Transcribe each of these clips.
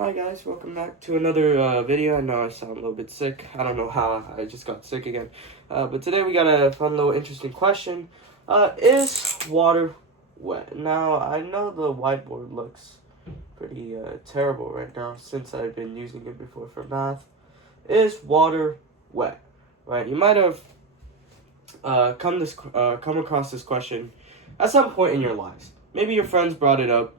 Hi guys, welcome back to another video. I know I sound a little bit sick. I don't know how I just got sick again. But today we got a fun little interesting question. Is water wet? Now, I know the whiteboard looks pretty terrible right now since I've been using it before for math. Is water wet? Right, you might have come across this question at some point in your lives. Maybe your friends brought it up.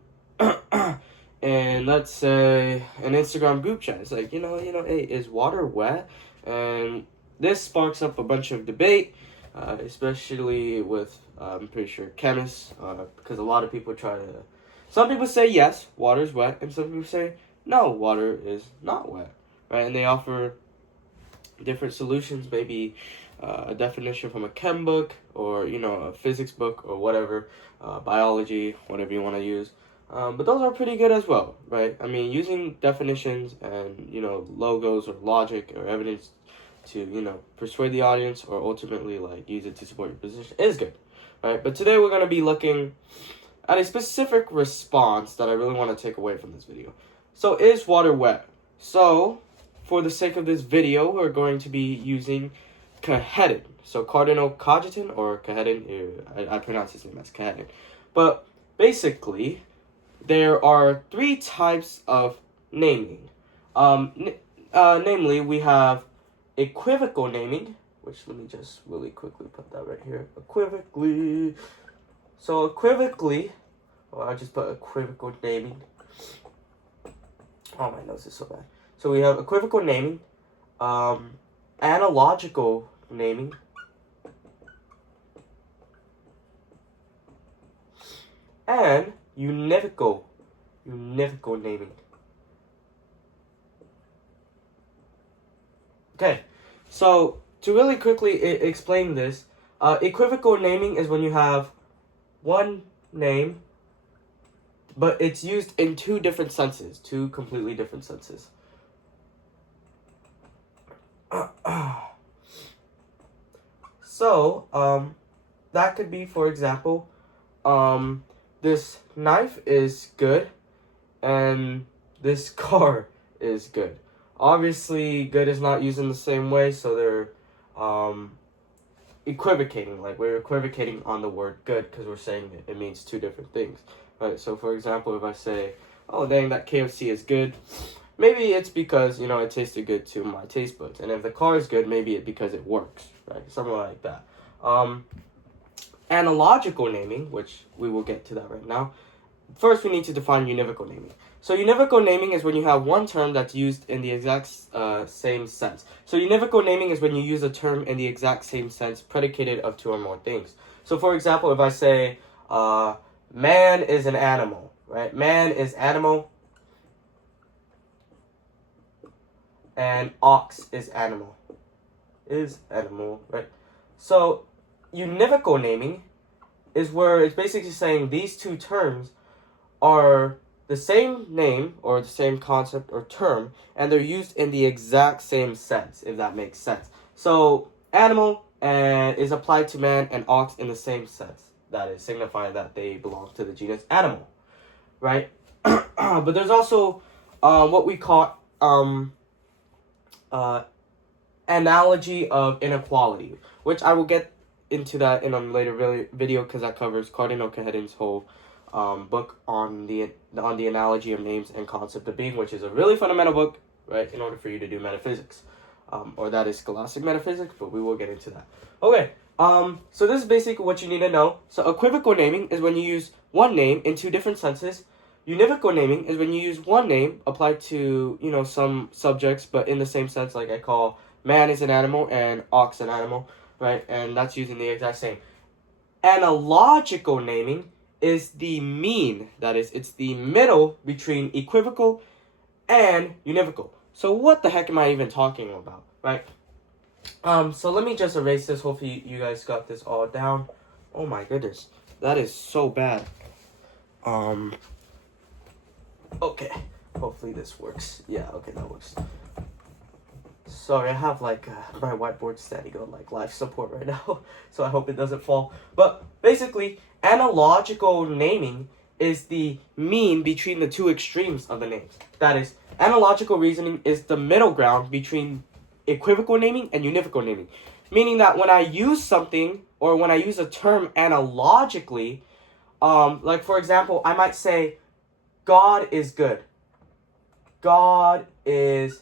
And let's say an Instagram group chat. It's like, hey, is water wet? And this sparks up a bunch of debate, especially with, I'm pretty sure, chemists, because a lot of people some people say yes, water is wet, and some people say no, water is not wet, right? And they offer different solutions, maybe a definition from a chem book, or, a physics book, or whatever, biology, whatever you want to use. But those are pretty good as well, right? I mean, using definitions and, logos or logic or evidence to, persuade the audience or ultimately, use it to support your position is good, right? But today we're going to be looking at a specific response that I really want to take away from this video. So, is water wet? So, for the sake of this video, we're going to be using Kahedin. So, cardinal cogitin or Kahedin, I pronounce his name as Kahedin. But basically, there are three types of naming. Namely, we have equivocal naming, which let me just really quickly put that right here. Equivocally. So equivocally, I'll just put equivocal naming. Oh, my nose is so bad. So we have equivocal naming, analogical naming, and univocal naming. Okay, so to really quickly explain this, equivocal naming is when you have one name, but it's used in two completely different senses. So, that could be, for example, this knife is good, and this car is good. Obviously, good is not used in the same way, so they're equivocating. Like, we're equivocating on the word good because we're saying it means two different things. Right? So, for example, if I say, oh, dang, that KFC is good, maybe it's because, it tasted good to my taste buds. And if the car is good, maybe it's because it works, right? Something like that. Analogical naming, which we will get to that right now. First, we need to define univocal naming. So univocal naming is when you have one term that's used in the exact same sense. So univocal naming is when you use a term in the exact same sense predicated of two or more things. So for example, if I say, man is an animal, right? Man is animal, and ox is animal. Right? So univocal naming is where it's basically saying these two terms are the same name or the same concept or term, and they're used in the exact same sense, if that makes sense. So animal is applied to man and ox in the same sense. That is signifying that they belong to the genus animal, right? But there's also what we call analogy of inequality, which I will get into that in a later video because that covers Cardinal Kahedin's whole book on the analogy of names and concept of being, which is a really fundamental book, right, in order for you to do metaphysics. Or that is scholastic metaphysics, but we will get into that. Okay, so this is basically what you need to know. So equivocal naming is when you use one name in two different senses. Univocal naming is when you use one name applied to, some subjects, but in the same sense, like I call man is an animal and ox an animal, right? And that's using the exact same. Analogical naming is the mean. That is, it's the middle between equivocal and univocal. So what the heck am I even talking about, right? So let me just erase this. Hopefully you guys got this all down. Oh my goodness, that is so bad. Okay, hopefully this works. Yeah, okay, that works. Sorry, I have my whiteboard standing on life support right now, so I hope it doesn't fall. But basically, analogical naming is the mean between the two extremes of the names. That is, Analogical reasoning is the middle ground between equivocal naming and univocal naming. Meaning that when I use something, or when I use a term analogically, like for example, I might say, God is good. God is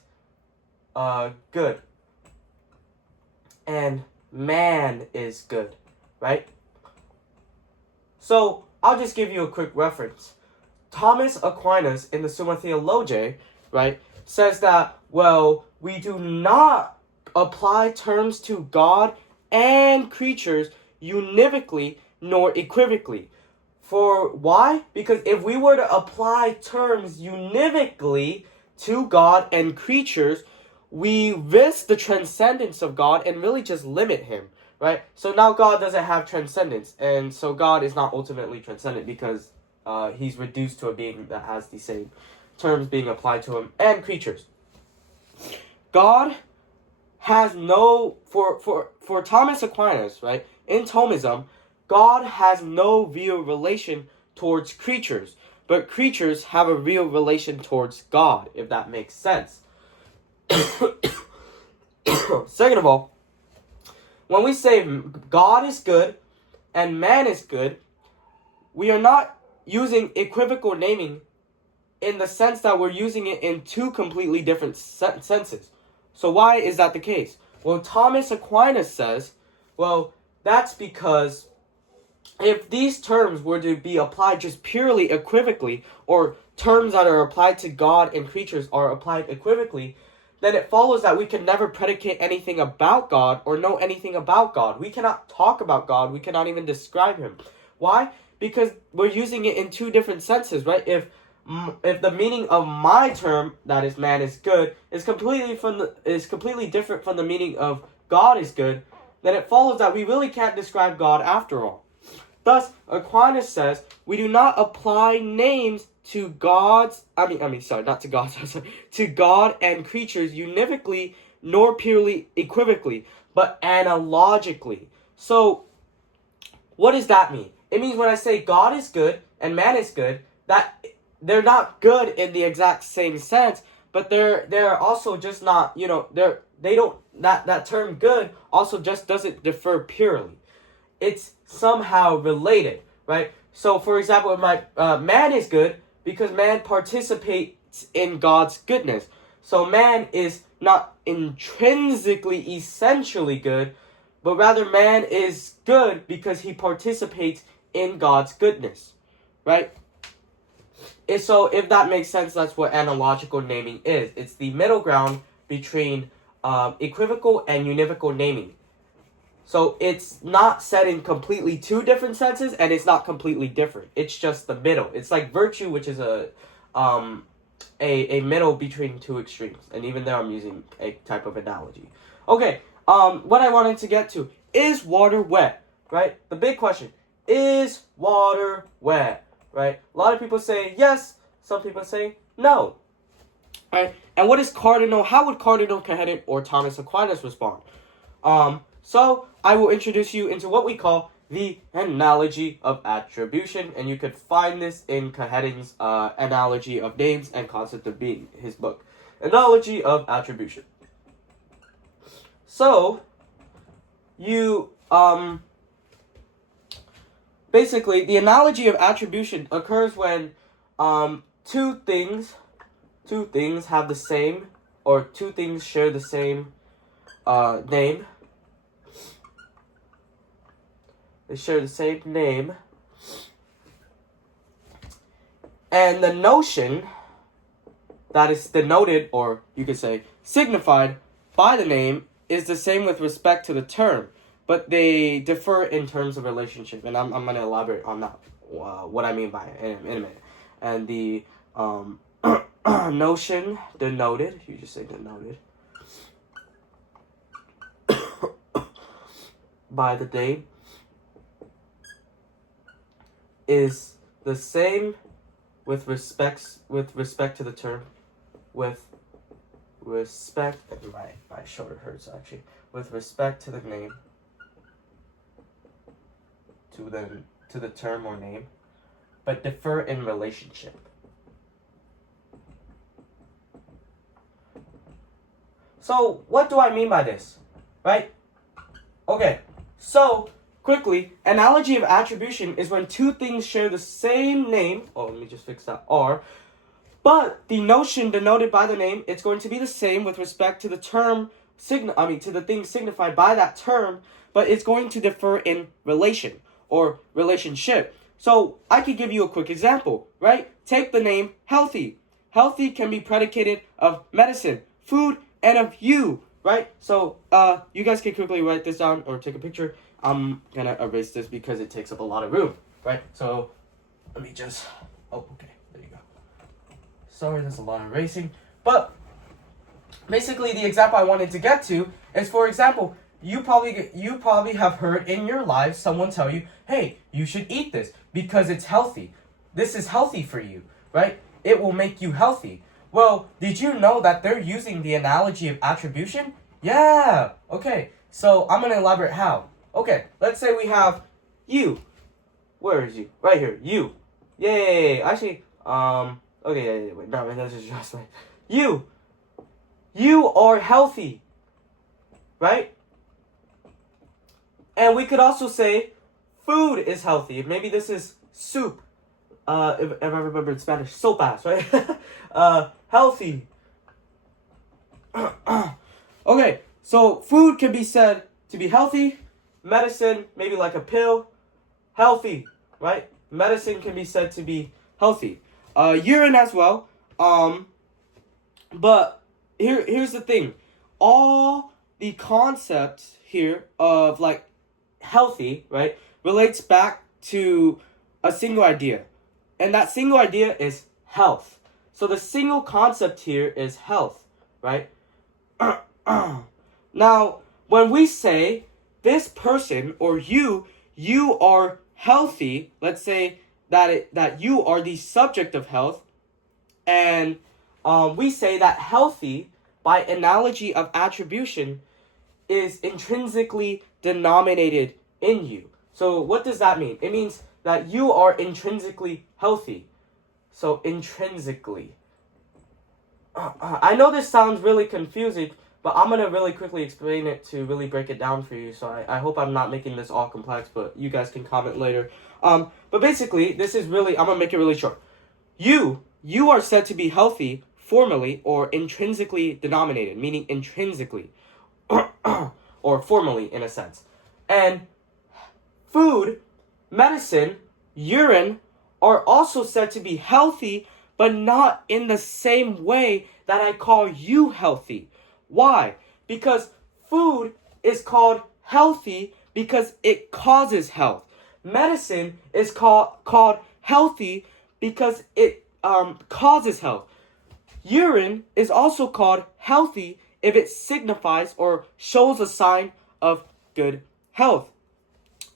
good. And man is good, right? So, I'll just give you a quick reference. Thomas Aquinas in the Summa Theologiae, right, says that, well, we do not apply terms to God and creatures univocally nor equivocally. For why? Because if we were to apply terms univocally to God and creatures, we risk the transcendence of God and really just limit him, right? So now God doesn't have transcendence, and so God is not ultimately transcendent because he's reduced to a being that has the same terms being applied to him and creatures. God has no, for Thomas Aquinas, right, in Thomism, God has no real relation towards creatures, but creatures have a real relation towards God, if that makes sense. Second of all, when we say God is good and man is good, we are not using equivocal naming in the sense that we're using it in two completely different senses. So why is that the case? Well, Thomas Aquinas says, well, that's because if these terms were to be applied just purely equivocally, or terms that are applied to God and creatures are applied equivocally, then it follows that we can never predicate anything about God or know anything about God. We cannot talk about God. We cannot even describe him. Why? Because we're using it in two different senses, right? If the meaning of my term, that is man is good, is completely different from the meaning of God is good, then it follows that we really can't describe God after all. Thus, Aquinas says we do not apply names to God's, to God and creatures univocally nor purely equivocally, but analogically. So, what does that mean? It means when I say God is good and man is good, that they're not good in the exact same sense, but they're also just not, that term good also just doesn't differ purely. It's somehow related, right? So, for example, man is good because man participates in God's goodness. So, man is not intrinsically, essentially good, but rather man is good because he participates in God's goodness, right? And so, if that makes sense, that's what analogical naming is. It's the middle ground between equivocal and univocal naming. So it's not said in completely two different senses, and it's not completely different. It's just the middle. It's like virtue, which is a middle between two extremes. And even there, I'm using a type of analogy. Okay. What I wanted to get to is water wet, right? The big question: is water wet, right? A lot of people say yes. Some people say no. Right? And what is cardinal? How would Cardinal Cajetan or Thomas Aquinas respond? So I will introduce you into what we call the analogy of attribution, and you could find this in Cajetan's Analogy of Names and Concept of Being, his book, Analogy of Attribution. So, you, basically, the analogy of attribution occurs when, two things have the same, or two things share the same, name. They share the same name. And the notion that is denoted, or you could say signified, by the name is the same with respect to the term, but they differ in terms of relationship. And I'm going to elaborate on that, what I mean by it in a minute. And the notion denoted, you just say denoted, by the name is the same with respect to the term, with respect, my shoulder hurts actually, with respect to the name, to the term or name, but differ in relationship. So what do I mean by this? Right? Okay, so quickly, analogy of attribution is when two things share the same name. Oh, let me just fix that R. But the notion denoted by the name, it's going to be the same with respect to the term to the thing signified by that term, but it's going to differ in relation or relationship. So I could give you a quick example, right? Take the name healthy. Healthy can be predicated of medicine, food, and of you, right? So you guys can quickly write this down or take a picture. I'm gonna erase this because it takes up a lot of room, right? So let me just, oh, okay, there you go. Sorry, there's a lot of erasing. But basically the example I wanted to get to is, for example, you probably have heard in your life someone tell you, hey, you should eat this because it's healthy. This is healthy for you, right? It will make you healthy. Well, did you know that they're using the analogy of attribution? Yeah. Okay. So I'm going to elaborate how. Okay. Let's say we have you. Where is you? Right here. You. Yay. Actually, okay. Wait. No, this is just like you. You are healthy. Right? And we could also say food is healthy. Maybe this is soup. If I remember in Spanish, sopas, right? Healthy. Okay, so food can be said to be healthy. Medicine, maybe like a pill, healthy, right? Medicine can be said to be healthy. Urine as well. But here's the thing. All the concepts here of like healthy, right, relates back to a single idea. And that single idea is health. So the single concept here is health, right? Now, when we say this person or you are healthy, let's say that you are the subject of health, and we say that healthy, by analogy of attribution, is intrinsically denominated in you. So what does that mean? It means that you are intrinsically healthy. So intrinsically. I know this sounds really confusing, but I'm going to really quickly explain it to really break it down for you. So I hope I'm not making this all complex, but you guys can comment later. But basically, this is really, I'm going to make it really short. You are said to be healthy formally or intrinsically denominated, meaning intrinsically or formally in a sense. And food, medicine, urine are also said to be healthy, but not in the same way that I call you healthy. Why? Because food is called healthy because it causes health. Medicine is called healthy because it causes health. Urine is also called healthy if it signifies or shows a sign of good health.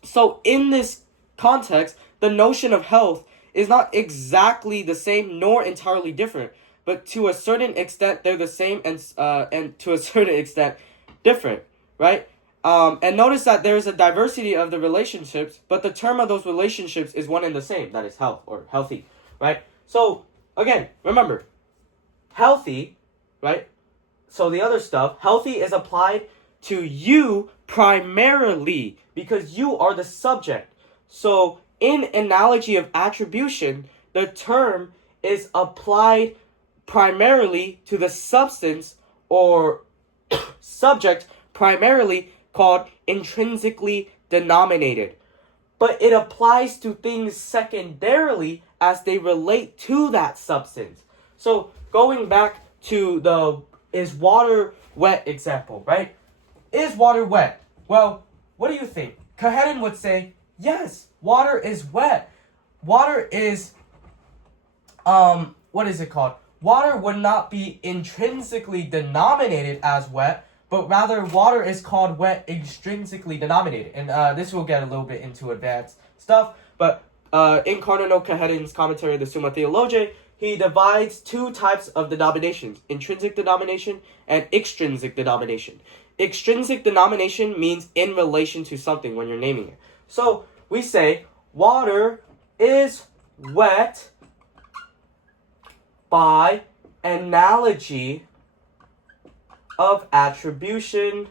So in this context, the notion of health is not exactly the same nor entirely different, but to a certain extent they're the same and to a certain extent different, right? And notice that there is a diversity of the relationships, but the term of those relationships is one and the same, that is health or healthy, right? So again, remember, healthy, right? So the other stuff, healthy is applied to you primarily because you are the subject. So in analogy of attribution, the term is applied primarily to the substance or subject primarily called intrinsically denominated. But it applies to things secondarily as they relate to that substance. So going back to the is water wet example, right? Is water wet? Well, what do you think? Kaherin would say, yes, water is wet. Water is, what is it called? Water would not be intrinsically denominated as wet, but rather water is called wet extrinsically denominated. And this will get a little bit into advanced stuff, but in Cardinal Kaherin's commentary, the Summa Theologiae, he divides two types of denominations, intrinsic denomination and extrinsic denomination. Extrinsic denomination means in relation to something when you're naming it. So we say water is wet by analogy of attribution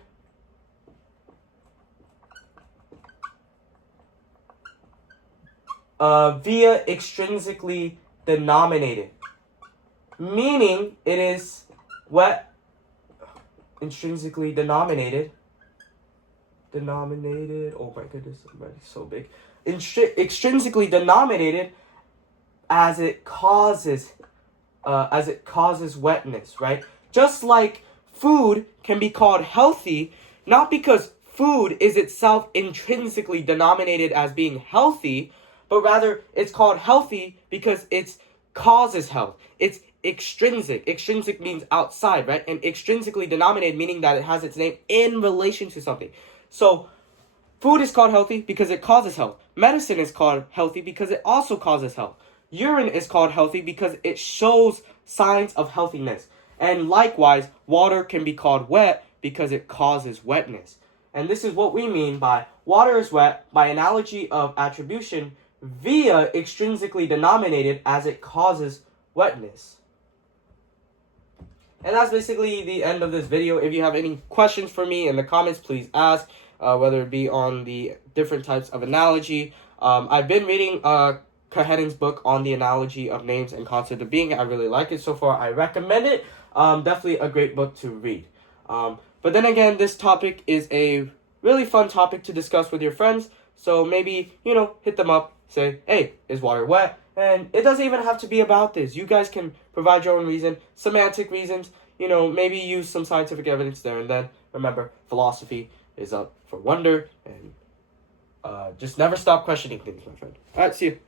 via extrinsically denominated, meaning it is wet intrinsically denominated. Oh my goodness, I'm already so big. Extrinsically denominated as it causes wetness, right? Just like food can be called healthy, not because food is itself intrinsically denominated as being healthy, but rather it's called healthy because it causes health. It's extrinsic. Extrinsic means outside, right? And extrinsically denominated meaning that it has its name in relation to something. So food is called healthy because it causes health. Medicine is called healthy because it also causes health. Urine is called healthy because it shows signs of healthiness. And likewise, water can be called wet because it causes wetness. And this is what we mean by water is wet by analogy of attribution via extrinsically denominated as it causes wetness. And that's basically the end of this video. If you have any questions for me in the comments, please ask, whether it be on the different types of analogy. I've been reading Kahenin's book on the analogy of names and concept of being. I really like it so far. I recommend it. Definitely a great book to read. But then again, this topic is a really fun topic to discuss with your friends. So maybe, hit them up, say, hey, is water wet? And it doesn't even have to be about this. You guys can provide your own reason, semantic reasons, maybe use some scientific evidence there and then. Remember, philosophy is up for wonder, and just never stop questioning things, my friend. All right, see you.